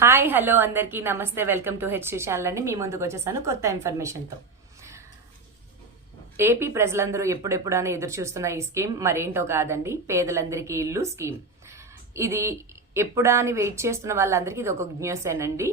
Hi hello అందరికీ నమస్తే. Welcome to H channel అండి. మీ ముందుకు వచ్చేసాను కొత్త ఇన్ఫర్మేషన్తో. ఏపీ ప్రజలందరూ ఎప్పుడెప్పుడైనా ఎదురు చూస్తున్న ఈ స్కీమ్ మరేంటో కాదండి పేదలందరికీ ఇల్లు స్కీమ్. ఇది ఎప్పుడా అని వెయిట్ చేస్తున్న వాళ్ళందరికీ ఇది ఒక గుడ్ న్యూస్ ఏనండి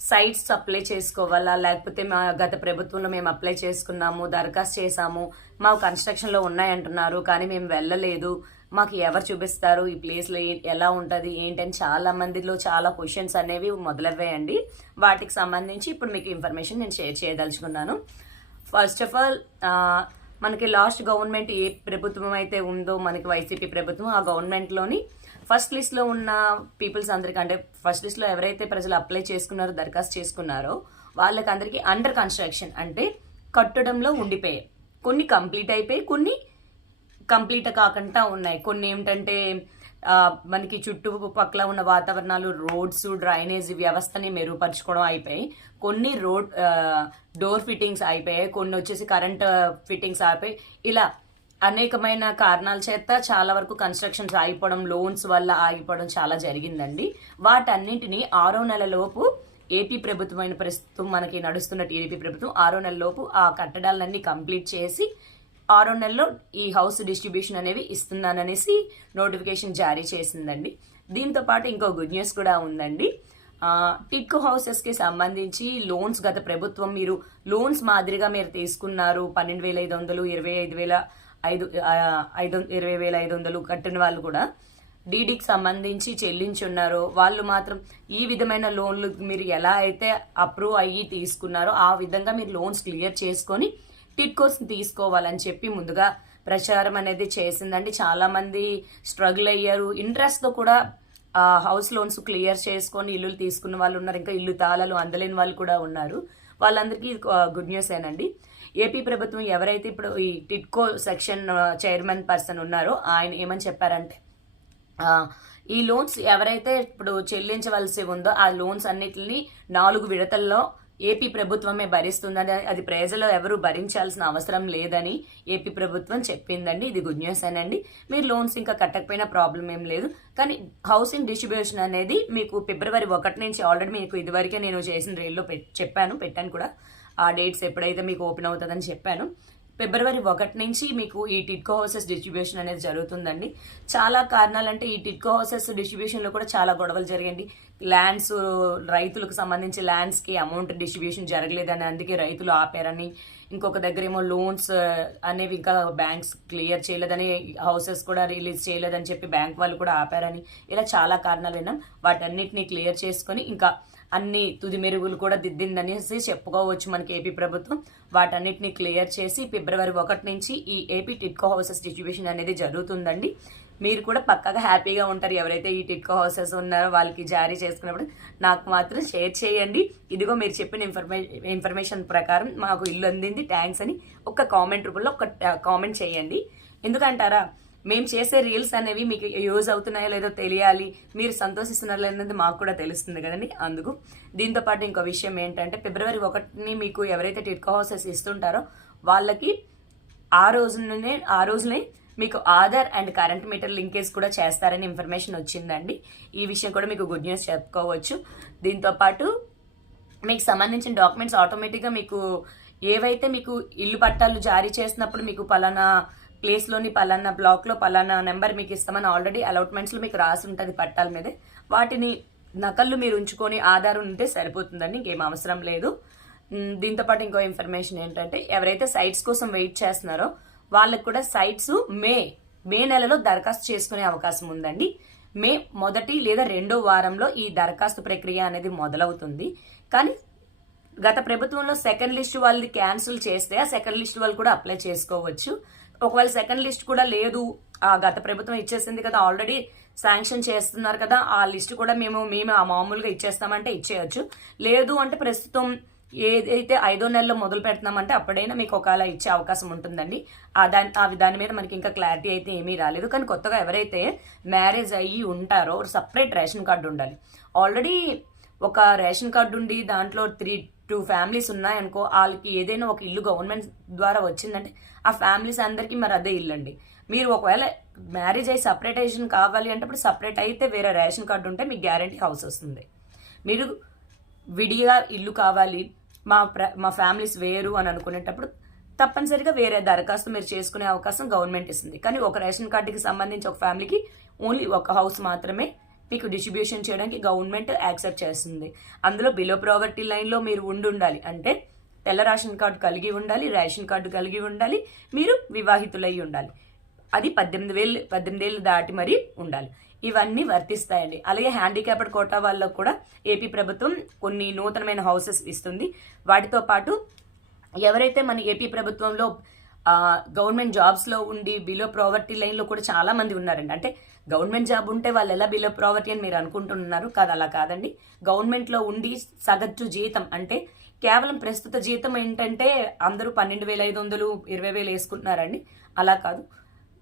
సైట్స్ అప్లై చేసుకోవాలా? లేకపోతే మా గత ప్రభుత్వంలో మేము అప్లై చేసుకున్నాము దరఖాస్తు చేసాము మాకు కన్స్ట్రక్షన్లో ఉన్నాయంటున్నారు కానీ మేము వెళ్ళలేదు. మాకు ఎవరు చూపిస్తారు? ఈ ప్లేస్లో ఏ- ఎలా ఉంటుంది? ఏంటని చాలా మందిలో చాలా క్వశ్చన్స్ అనేవి మొదలవ్వాయండి వాటికి సంబంధించి ఇప్పుడు మీకు ఇన్ఫర్మేషన్ నేను షేర్ చేయదలుచుకున్నాను. ఫస్ట్ ఆఫ్ ఆల్ మనకి లాస్ట్ గవర్నమెంట్ ఏ ప్రభుత్వం అయితే ఉందో మనకి వైసీపీ ప్రభుత్వం ఆ గవర్నమెంట్లోని ఫస్ట్ లిస్ట్లో ఉన్న పీపుల్స్ అందరికీ అంటే ఫస్ట్ లిస్ట్లో ఎవరైతే ప్రజలు అప్లై చేసుకున్నారో దరఖాస్తు చేసుకున్నారో వాళ్ళకందరికీ అండర్ కన్స్ట్రక్షన్ అంటే కట్టడంలో ఉండిపోయాయి కొన్ని కంప్లీట్ అయిపోయి కొన్ని కంప్లీట్ కాకుండా ఉన్నాయి. కొన్ని ఏమిటంటే మనకి చుట్టుపక్కల ఉన్న వాతావరణాలు రోడ్స్ డ్రైనేజ్ వ్యవస్థని మెరుగుపరచుకోవడం అయిపోయి కొన్ని రోడ్ డోర్ ఫిట్టింగ్స్ అయిపోయాయి కొన్ని వచ్చేసి కరెంట్ ఫిట్టింగ్స్ అయిపోయి ఇలా అనేకమైన కారణాల చేత చాలా వరకు కన్స్ట్రక్షన్స్ ఆగిపోవడం లోన్స్ వల్ల ఆగిపోవడం చాలా జరిగిందండి. వాటన్నింటినీ ఆరో నెలలోపు ఏపీ ప్రభుత్వమైన ప్రస్తుతం మనకి నడుస్తున్న టీడీపీ ప్రభుత్వం ఆరో నెల లోపు ఆ కట్టడాలన్నీ కంప్లీట్ చేసి ఆరో నెలలో ఈ హౌస్ డిస్ట్రిబ్యూషన్ అనేవి ఇస్తున్నాననేసి నోటిఫికేషన్ జారీ చేసిందండి. దీంతో పాటు ఇంకో గుడ్ న్యూస్ కూడా ఉందండి. టిక్ టిట్కో హౌసెస్కి సంబంధించి లోన్స్ గత ప్రభుత్వం మీరు లోన్స్ మాదిరిగా మీరు తీసుకున్నారు పన్నెండు వేల ఐదు వందలు ఇరవై ఐదు వేల ఐదు ఐదు ఇరవై వేల ఐదు వందలు కట్టిన వాళ్ళు కూడా డీడీకి సంబంధించి చెల్లించున్నారో వాళ్ళు మాత్రం ఈ విధమైన లోన్లు మీరు ఎలా అయితే అప్రూవ్ అయ్యి తీసుకున్నారో ఆ విధంగా మీరు లోన్స్ క్లియర్ చేసుకొని టిట్కోస్ తీసుకోవాలని చెప్పి ముందుగా ప్రచారం అనేది చేసిందండి. చాలామంది స్ట్రగుల్ అయ్యారు. ఇంట్రెస్ట్తో కూడా హౌస్ లోన్స్ క్లియర్ చేసుకొని ఇల్లులు తీసుకున్న వాళ్ళు ఉన్నారు. ఇంకా ఇల్లు తాళాలు అందలేని వాళ్ళు కూడా ఉన్నారు. వాళ్ళందరికీ గుడ్ న్యూస్ ఏనండి ఏపీ ప్రభుత్వం ఎవరైతే ఇప్పుడు ఈ టిట్కో సెక్షన్ చైర్మన్ పర్సన్ ఉన్నారో ఆయన ఏమని చెప్పారంటే ఈ లోన్స్ ఎవరైతే ఇప్పుడు చెల్లించవలసి ఉందో ఆ లోన్స్ అన్నిటిని నాలుగు విడతల్లో ఏపీ ప్రభుత్వమే భరిస్తుందని అది ప్రజలు ఎవరు భరించాల్సిన అవసరం లేదని ఏపీ ప్రభుత్వం చెప్పిందండి. ఇది గుడ్ న్యూస్ అనండి. మీరు లోన్స్ ఇంకా కట్టకపోయినా ప్రాబ్లం ఏం లేదు. కానీ హౌసింగ్ డిస్ట్రిబ్యూషన్ అనేది మీకు ఫిబ్రవరి ఒకటి నుంచి ఆల్రెడీ మీకు ఇదివరకే నేను చేసిన రైల్లో చెప్పాను పెట్టాను కూడా. ఆ డేట్స్ ఎప్పుడైతే మీకు ఓపెన్ అవుతుందని చెప్పాను ఫిబ్రవరి ఒకటి నుంచి మీకు ఈ టిట్కో హౌసెస్ డిస్ట్రిబ్యూషన్ అనేది జరుగుతుందండి. చాలా కారణాలు అంటే ఈ టిట్కో హౌసెస్ డిస్ట్రిబ్యూషన్లో కూడా చాలా గొడవలు జరిగింది ల్యాండ్స్ రైతులకు సంబంధించి ల్యాండ్స్కి అమౌంట్ డిస్ట్రిబ్యూషన్ జరగలేదని అందుకే రైతులు ఆపారని ఇంకొక దగ్గర ఏమో లోన్స్ అనేవి ఇంకా బ్యాంక్స్ క్లియర్ చేయలేదని హౌసెస్ కూడా రిలీజ్ చేయలేదని చెప్పి బ్యాంక్ వాళ్ళు కూడా ఆపారని ఇలా చాలా కారణాలు విన్నాం వాటన్నిటిని క్లియర్ చేసుకొని ఇంకా అన్ని తుది మెరుగులు కూడా దిద్దిందనేసి చెప్పుకోవచ్చు మనకి ఏపీ ప్రభుత్వం. వాటన్నిటిని క్లియర్ చేసి ఫిబ్రవరి ఒకటి నుంచి ఈ ఏపీ టిట్కో హౌసెస్ డిస్ట్రిబ్యూషన్ అనేది జరుగుతుందండి. మీరు కూడా పక్కగా హ్యాపీగా ఉంటారు. ఎవరైతే ఈ టిట్కో హౌసెస్ ఉన్నారో వాళ్ళకి జారీ చేసుకున్నప్పుడు నాకు మాత్రం షేర్ చేయండి. ఇదిగో మీరు చెప్పిన ఇన్ఫర్మే ఇన్ఫర్మేషన్ ప్రకారం మాకు ఇల్లు అందింది. థ్యాంక్స్ అని ఒక కామెంట్ రూపంలో ఒక కామెంట్ చేయండి. ఎందుకంటారా? మేము చేసే రీల్స్ అనేవి మీకు యూజ్ అవుతున్నాయో లేదో తెలియాలి మీరు సంతోషిస్తున్నారో లేదనేది మాకు కూడా తెలుస్తుంది కదండి. అందుకు దీంతో పాటు ఇంకో విషయం ఏంటంటే ఫిబ్రవరి ఒకటిని మీకు ఎవరైతే టిట్కో హౌసెస్ ఇస్తుంటారో వాళ్ళకి ఆ రోజునే ఆ రోజునే మీకు Aadhaar and current meter linkage కూడా చేస్తారని ఇన్ఫర్మేషన్ వచ్చిందండి. ఈ విషయం కూడా మీకు గుడ్ న్యూస్ చెప్పుకోవచ్చు. దీంతో పాటు మీకు సంబంధించిన డాక్యుమెంట్స్ ఆటోమేటిక్గా మీకు ఏవైతే మీకు ఇల్లు పట్టాలు జారీ చేసినప్పుడు మీకు పలానా ప్లేస్లోని పలానా బ్లాక్లో పలానా నెంబర్ మీకు ఇస్తామని ఆల్రెడీ అలాట్మెంట్స్లో మీకు రాసి ఉంటుంది పట్టాల మీదే. వాటిని నకళ్ళు మీరు ఉంచుకొని ఆధారం ఉంటే సరిపోతుందండి ఇంకేం అవసరం లేదు. దీంతోపాటు దీంతో పాటు ఇంకో ఇన్ఫర్మేషన్ ఏంటంటే ఎవరైతే సైట్స్ కోసం వెయిట్ చేస్తున్నారో వాళ్ళకి కూడా సైట్స్ మే మే నెలలో దరఖాస్తు చేసుకునే అవకాశం ఉందండి. మే మొదటి లేదా రెండో వారంలో ఈ దరఖాస్తు ప్రక్రియ అనేది మొదలవుతుంది. కానీ గత ప్రభుత్వంలో సెకండ్ లిస్ట్ వాళ్ళది క్యాన్సిల్ చేస్తే ఆ సెకండ్ లిస్ట్ వాళ్ళు కూడా అప్లై చేసుకోవచ్చు. ఒకవేళ సెకండ్ లిస్ట్ కూడా లేదు ఆ గత ప్రభుత్వం ఇచ్చేసింది కదా ఆల్రెడీ శాంక్షన్ చేస్తున్నారు కదా ఆ లిస్ట్ కూడా మేము మేము ఆ మామూలుగా ఇచ్చేస్తామంటే ఇచ్చేయచ్చు. లేదు అంటే ప్రస్తుతం ఏదైతే ఐదో నెలలో మొదలు పెడుతున్నామంటే అప్పుడైనా మీకు ఒకవేళ ఇచ్చే అవకాశం ఉంటుందండి. ఆ దాని ఆ దాని మీద మనకి ఇంకా క్లారిటీ అయితే ఏమీ రాలేదు. కానీ కొత్తగా ఎవరైతే మ్యారేజ్ అయ్యి ఉంటారో సపరేట్ రేషన్ కార్డు ఉండాలి. ఆల్రెడీ ఒక రేషన్ కార్డు ఉండి దాంట్లో త్రీ టూ ఫ్యామిలీస్ ఉన్నాయనుకో వాళ్ళకి ఏదైనా ఒక ఇల్లు గవర్నమెంట్ ద్వారా వచ్చిందంటే ఆ ఫ్యామిలీస్ అందరికీ మరి అదే ఇల్లు అండి మీరు ఒకవేళ మ్యారేజ్ అయ్యి సపరేటేషన్ కావాలి అంటే ఇప్పుడు సపరేట్ అయితే వేరే రేషన్ కార్డు ఉంటే మీకు గ్యారంటీ హౌస్ వస్తుంది. మీరు విడిగా ఇల్లు కావాలి మా మా ఫ్యామిలీస్ వేరు అని అనుకునేటప్పుడు తప్పనిసరిగా వేరే దరఖాస్తు మీరు చేసుకునే అవకాశం గవర్నమెంట్ ఇస్తుంది. కానీ ఒక రేషన్ కార్డుకి సంబంధించి ఒక ఫ్యామిలీకి ఓన్లీ ఒక హౌస్ మాత్రమే మీకు డిస్ట్రిబ్యూషన్ చేయడానికి గవర్నమెంట్ యాక్సెప్ట్ చేస్తుంది. అందులో బిలో ప్రావర్టీ లైన్లో మీరు ఉండి ఉండాలి. అంటే తెల్ల రేషన్ కార్డు కలిగి ఉండాలి రేషన్ కార్డు కలిగి ఉండాలి మీరు వివాహితులై ఉండాలి. అది పద్దెనిమిది వేలు పద్దెనిమిది ఏళ్ళు దాటి మరీ ఉండాలి. ఇవన్నీ వర్తిస్తాయండి. అలాగే హ్యాండిక్యాప్డ్ కోటా వాళ్ళకు కూడా ఏపీ ప్రభుత్వం కొన్ని నూతనమైన హౌసెస్ ఇస్తుంది. వాటితో పాటు ఎవరైతే మన ఏపీ ప్రభుత్వంలో గవర్నమెంట్ జాబ్స్లో ఉండి బిలో ప్రావర్టీ లైన్లో కూడా చాలా మంది ఉన్నారండి. అంటే గవర్నమెంట్ జాబ్ ఉంటే వాళ్ళు ఎలా బిలో ప్రావర్టీ అని మీరు అనుకుంటున్నారు? కాదు అలా కాదండి. గవర్నమెంట్లో ఉండి సగటు జీతం అంటే కేవలం ప్రస్తుత జీతం ఏంటంటే అందరూ పన్నెండు వేల ఐదు వందలు ఇరవై వేలు వేసుకుంటున్నారండి. అలా కాదు.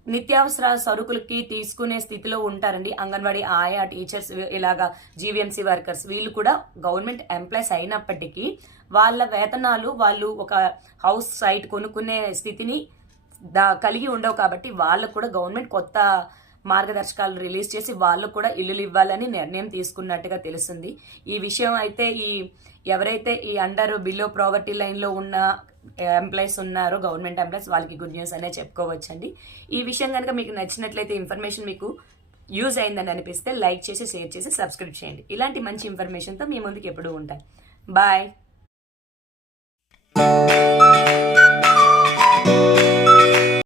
నిత్యావసర సరుకులకి తీసుకునే స్థితిలో ఉంటారండి. అంగన్వాడీ ఆయా టీచర్స్ ఇలాగా జీవీఎంసీ వర్కర్స్ వీళ్ళు కూడా గవర్నమెంట్ ఎంప్లాయీస్ అయినప్పటికీ వాళ్ళ వేతనాలు వాళ్ళు ఒక హౌస్ సైట్ కొనుక్కునే స్థితిని దా కలిగి ఉండవు కాబట్టి వాళ్ళకు కూడా గవర్నమెంట్ కొత్త మార్గదర్శకాలు రిలీజ్ చేసి వాళ్ళకు కూడా ఇల్లులు ఇవ్వాలని నిర్ణయం తీసుకున్నట్టుగా తెలుస్తుంది. ఈ విషయం అయితే ఈ ఎవరైతే ఈ అండర్ బిలో ప్రావర్టీ లైన్లో ఉన్న ఎంప్లాయీస్ ఉన్నారో గవర్నమెంట్ ఎంప్లాయీస్ వాళ్ళకి గుడ్ న్యూస్ అనే చెప్పుకోవచ్చండి. ఈ విషయం కనుక మీకు నచ్చినట్లయితే ఇన్ఫర్మేషన్ మీకు యూజ్ అయిందని అనిపిస్తే లైక్ చేసి షేర్ చేసి సబ్స్క్రైబ్ చేయండి. ఇలాంటి మంచి ఇన్ఫర్మేషన్తో మీ ముందుకు ఎప్పుడూ ఉంటాయి బాయ్.